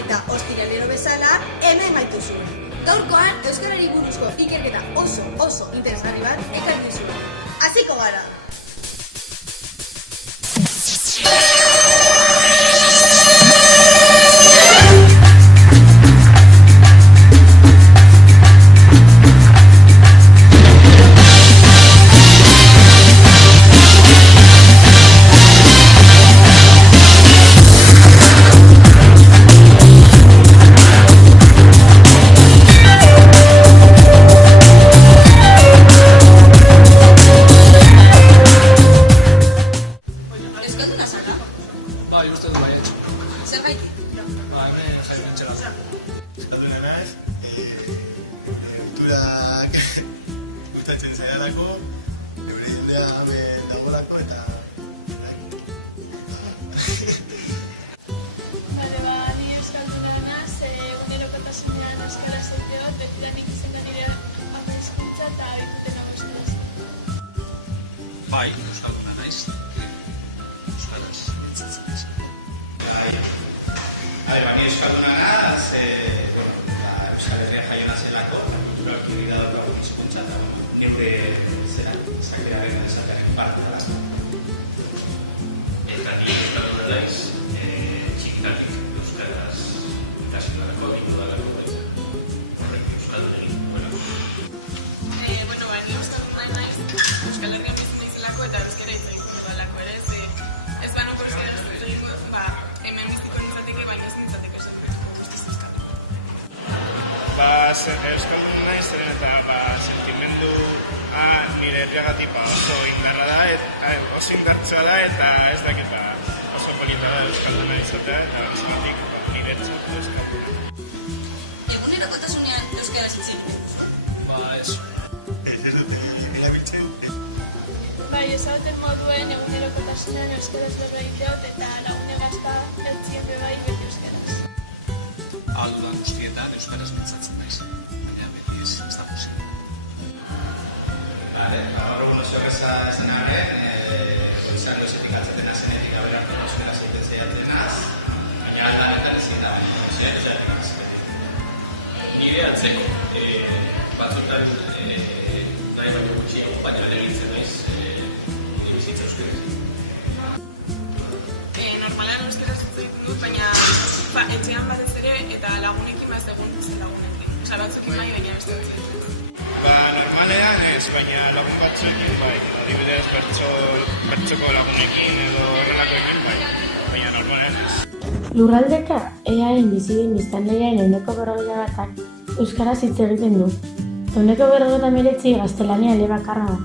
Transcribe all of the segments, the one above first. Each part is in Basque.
eta ostiralero bezala hemen gaituzu. Gaurkoan euskarari buruzko ikerketa oso interesgarri bat ekarri dizugu. Hasiko gara! Gustatzen zaidalako, neure jendea hemen dagoelako eta... Ni euskalduna naiz, egunerokotasunean euskaraz egite dut, betidanik izan da nire ama hizkuntza eta egiten nago euskaraz. Bai, euskalduna naiz, euskaraz mintzatzen naiz. Ni euskalduna naiz, Euskal Herria jaio nazelako, kulturalki bida daukagu hizkuntza eta neure zakeraren esatearen parte da. Eta ni euskalduna naiz, txikitatik euskaraz ikasi dalako, ditu dalako baita. Horrek euskaldun egin duelako. Ni euskalduna naiz, Euskal Herrian bizi naizelako eta euskara hitz egiten dudalako ere, ez banu euskaraz hitz egingo, hemen biziko nintzateke, baina ez nintzateke esaten guztiz euskaldun. Euskaldun nahi zeren eta sentimendua nire herriagatik oso indarra da, oso indartsua da eta ez dakit oso polita da euskalduna izatea eta euskadik niretzat euskalduna. Egunerokotasunean euskaraz hitz egiten duzu? Ez dute erabiltzen. Bai, esaten moduen egunerokotasunean euskaraz berra egiteot eta lagune gazta eltzien bebai beti euskaraz. Alduda guztietan euskaraz mintzatzen naiz, baina beti ez da posible. Gaur egun oso erraza esan arren, goizan goizetik atzaten azenetik aberartu euskaraz egiten zeiatzen az, baina aldanetan ezin da, euskaraz Nire atzeko, batzutan nahi baino gutxiago, baina elegitzen naiz nire bizitza euskaraz. Normalan euskaraz hitz egiten dut, baina etxean batez ere eta lagunekin ez egun lagunekin. Batzuekin bai, baina beste batzuekin. Normalean ez, baina lagun batzuekin bai, adibidez pertsoko lagunekin edo horrelakoekin bai, baina normalean ez. Lurraldeka EAen bizi den biztanlearen 41%ak euskaraz hitz egiten du. 49% gaztelania elebakarra da.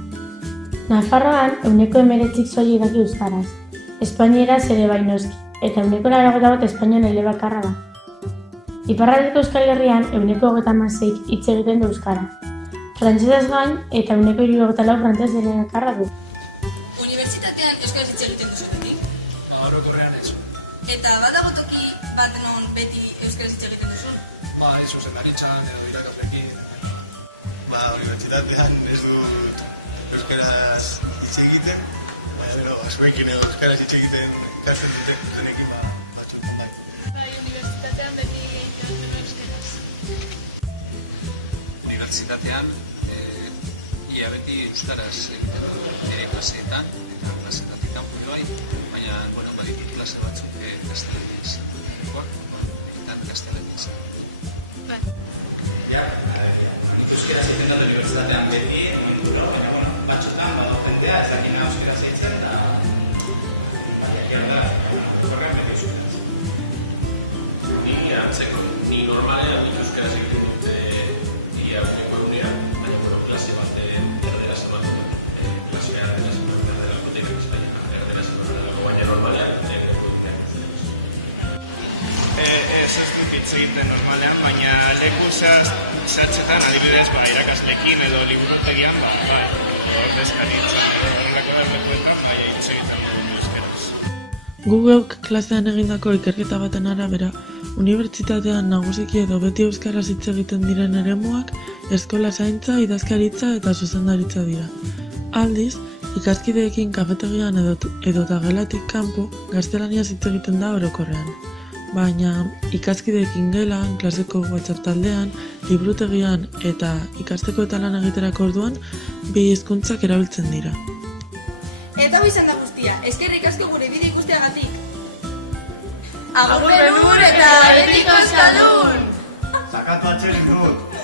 Nafarroan 19% soilik daki euskaraz. Espainieraz ere bai noski, eta 90% espainian elebakarra da. Iparraldeko Euskal Herrian 36% hitz egiten du euskara. Frantsesez gain eta 64% frantses elebakarra du. Unibertsitatean euskaraz hitz egiten duzunetik? Orokorrean ez. Eta badago toki bat non beti euskaraz hitz egiten duzu? Ez zuzendaritzan edo irakasleekin. Unibertsitatean ez dut euskaraz hitz egiten, baina askoekin edo euskaraz hitz egiten ikasten duten zuzenekin batzuekin bai. Unibertsitatean beti egiten euskaraz. Unibertsitatean ia beti euskaraz egiten du ere klaseetan eta klasetatik kanpo bai, baina baditut klase batzuk gaztelaniaz. Eta gaztelaniaz. Bai. Euskaraz egiten dut unibertsitatean beti, baina batzutan badago jendea, ez dakina euskaraz egiten eta horrean beti euskaraz. Ni antzeko, ni normalean euskaraz egiten dut ia uneko egunean, baina klase bat erderaz bat, klasea erderaz bat erderako teknik Espainia, erderaz bat erderako, baina normalean Ez dut hitz egiten normalean, baina leku zehatzetan adibidez irakasleekin edo liburutegian ordezkaritzan edo horrelako lekuetan hitz egiten du euskaraz. Gu geuk klasean egindako ikerketa baten arabera, unibertsitatean nagusiki edo beti euskaraz hitz egiten diren eremuak eskola zaintza, idazkaritza eta zuzendaritza dira. Aldiz, ikaskideekin kafetegian edota gelatik kanpo gaztelaniaz hitz egiten da orokorrean. baina ikaskideekin gelan, klaseko WhatsApp taldean, librutegian eta ikasteko eta lan egiterako orduan bi hizkuntzak erabiltzen dira. Eta hau izan da guztia, eskerrik asko gure bide ikusteagatik. Agur eta betiko euskaldun! Sakatu atxerik dut!